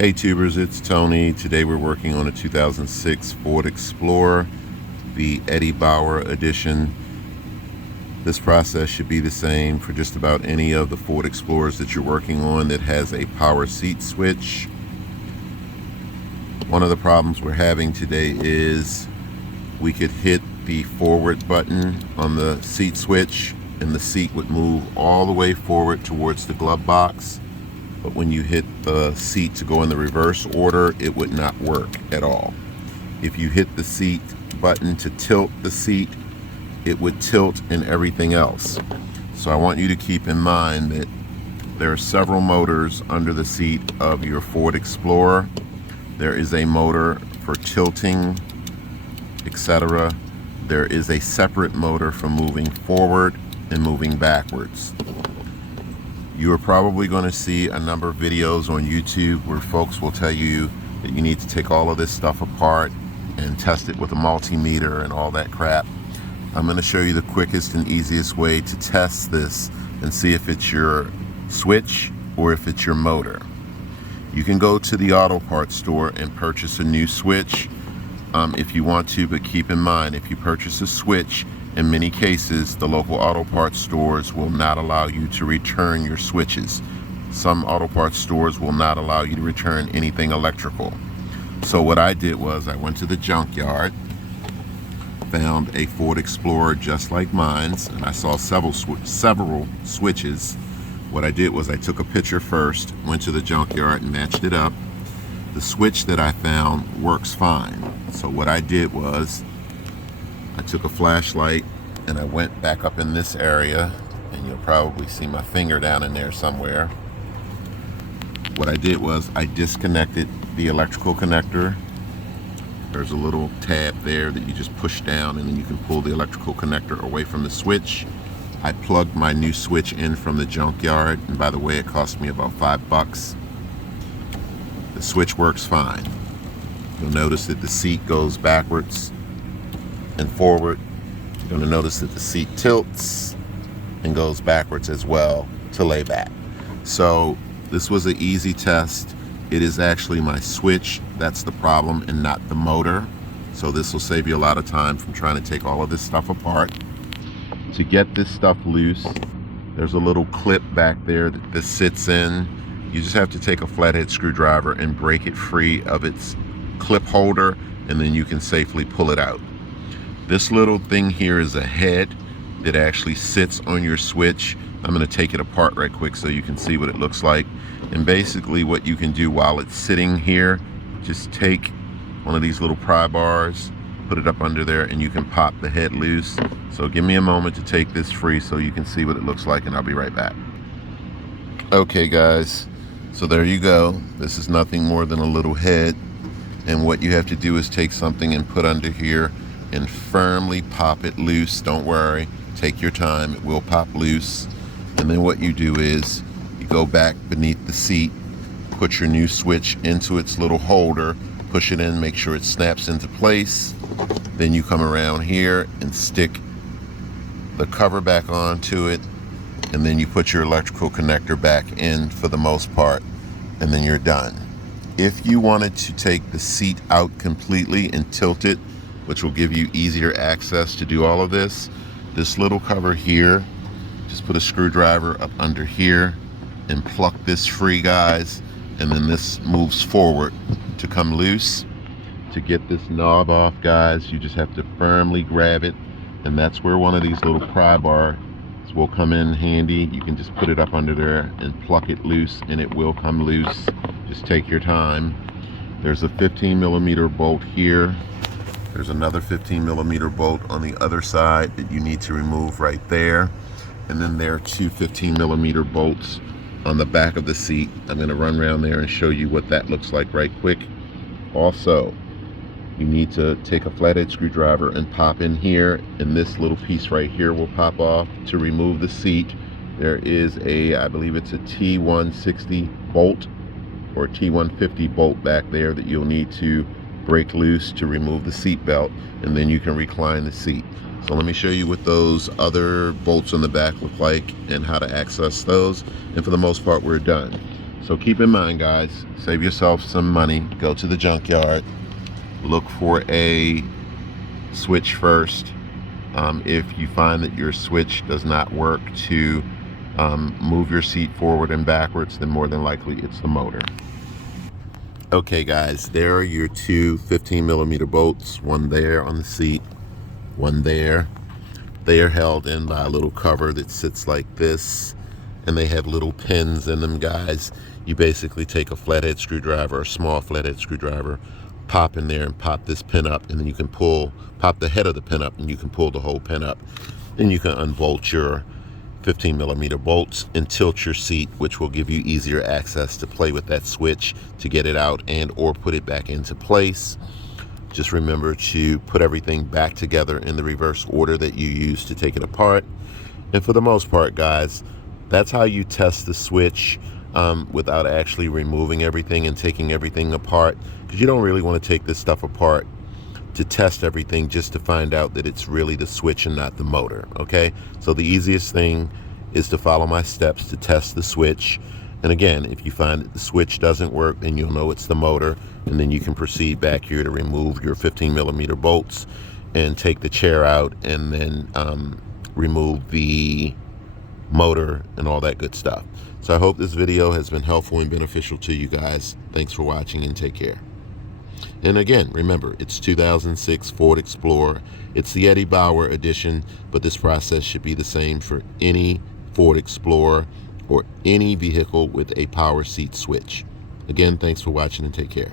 Hey tubers, it's Tony. Today we're working on a 2006 Ford Explorer, the Eddie Bauer edition. This process should be the same for just about any of the Ford Explorers that you're working on that has a power seat switch. One of the problems we're having today is we could hit the forward button on the seat switch and the seat would move all the way forward towards the glove box. But when you hit the seat to go in the reverse order, it would not work at all. If you hit the seat button to tilt the seat, it would tilt in everything else. So I want you to keep in mind that there are several motors under the seat of your Ford Explorer. There is a motor for tilting, etc. There is a separate motor for moving forward and moving backwards. You are probably going to see a number of videos on YouTube where folks will tell you that you need to take all of this stuff apart and test it with a multimeter and all that crap. I'm going to show you the quickest and easiest way to test this and see if it's your switch or if it's your motor. You can go to the auto parts store and purchase a new switch if you want to, but keep in mind, if you purchase a switch, in many cases, the local auto parts stores will not allow you to return your switches. Some auto parts stores will not allow you to return anything electrical. So what I did was I went to the junkyard, found a Ford Explorer just like mine's, and I saw several switches. What I did was I took a picture first, went to the junkyard and matched it up. The switch that I found works fine. So what I did was I took a flashlight and I went back up in this area, and you'll probably see my finger down in there somewhere. What I did was I disconnected the electrical connector. There's a little tab there that you just push down and then you can pull the electrical connector away from the switch. I plugged my new switch in from the junkyard, and by the way, it cost me about $5. The switch works fine. You'll notice that the seat goes backwards and forward. You're going to notice that the seat tilts and goes backwards as well to lay back. So this was an easy test. It is actually my switch that's the problem and not the motor. So this will save you a lot of time from trying to take all of this stuff apart. To get this stuff loose, there's a little clip back there that this sits in. You just have to take a flathead screwdriver and break it free of its clip holder, and then you can safely pull it out. This little thing here is a head that actually sits on your switch. I'm going to take it apart right quick so you can see what it looks like. And basically what you can do while it's sitting here, just take one of these little pry bars, put it up under there, and you can pop the head loose. So give me a moment to take this free so you can see what it looks like, and I'll be right back. Okay guys, so there you go. This is nothing more than a little head, and what you have to do is take something and put under here and firmly pop it loose. Don't worry, take your time, it will pop loose. And then what you do is you go back beneath the seat, put your new switch into its little holder, push it in, make sure it snaps into place. Then you come around here and stick the cover back onto it, and then you put your electrical connector back in for the most part, and then you're done. If you wanted to take the seat out completely and tilt it, which will give you easier access to do all of this, this little cover here, just put a screwdriver up under here and pluck this free, guys, and then this moves forward to come loose. To get this knob off, guys, you just have to firmly grab it, and that's where one of these little pry bars will come in handy. You can just put it up under there and pluck it loose, and it will come loose. Just take your time. There's a 15mm bolt here. There's another 15mm bolt on the other side that you need to remove right there. And then there are two 15mm bolts on the back of the seat. I'm going to run around there and show you what that looks like right quick. Also, you need to take a flathead screwdriver and pop in here, and this little piece right here will pop off. To remove the seat, there is a, I believe it's a T160 bolt or T150 bolt back there that you'll need to break loose to remove the seat belt, and then you can recline the seat. So let me show you what those other bolts on the back look like and how to access those. And for the most part, we're done. So keep in mind, guys, save yourself some money. Go to the junkyard. Look for a switch first. If you find that your switch does not work to move your seat forward and backwards, then more than likely it's the motor. Okay guys, there are your two 15mm bolts, one there on the seat, one there. They are held in by a little cover that sits like this, and they have little pins in them, guys. You basically take a flathead screwdriver, a small flathead screwdriver, pop in there and pop this pin up, and then you can pop the head of the pin up, and you can pull the whole pin up. Then you can unbolt your 15mm bolts and tilt your seat, which will give you easier access to play with that switch to get it out and or put it back into place. Just remember to put everything back together in the reverse order that you used to take it apart. And for the most part, guys, that's how you test the switch without actually removing everything and taking everything apart, because you don't really want to take this stuff apart to test everything just to find out that it's really the switch and not the motor. Okay, so the easiest thing is to follow my steps to test the switch. And again, if you find that the switch doesn't work, then you'll know it's the motor, and then you can proceed back here to remove your 15mm bolts and take the chair out, and then remove the motor and all that good stuff. So I hope this video has been helpful and beneficial to you guys. Thanks for watching, and take care. And again, remember, it's 2006 Ford Explorer. It's the Eddie Bauer edition, but this process should be the same for any Ford Explorer or any vehicle with a power seat switch. Again, thanks for watching, and take care.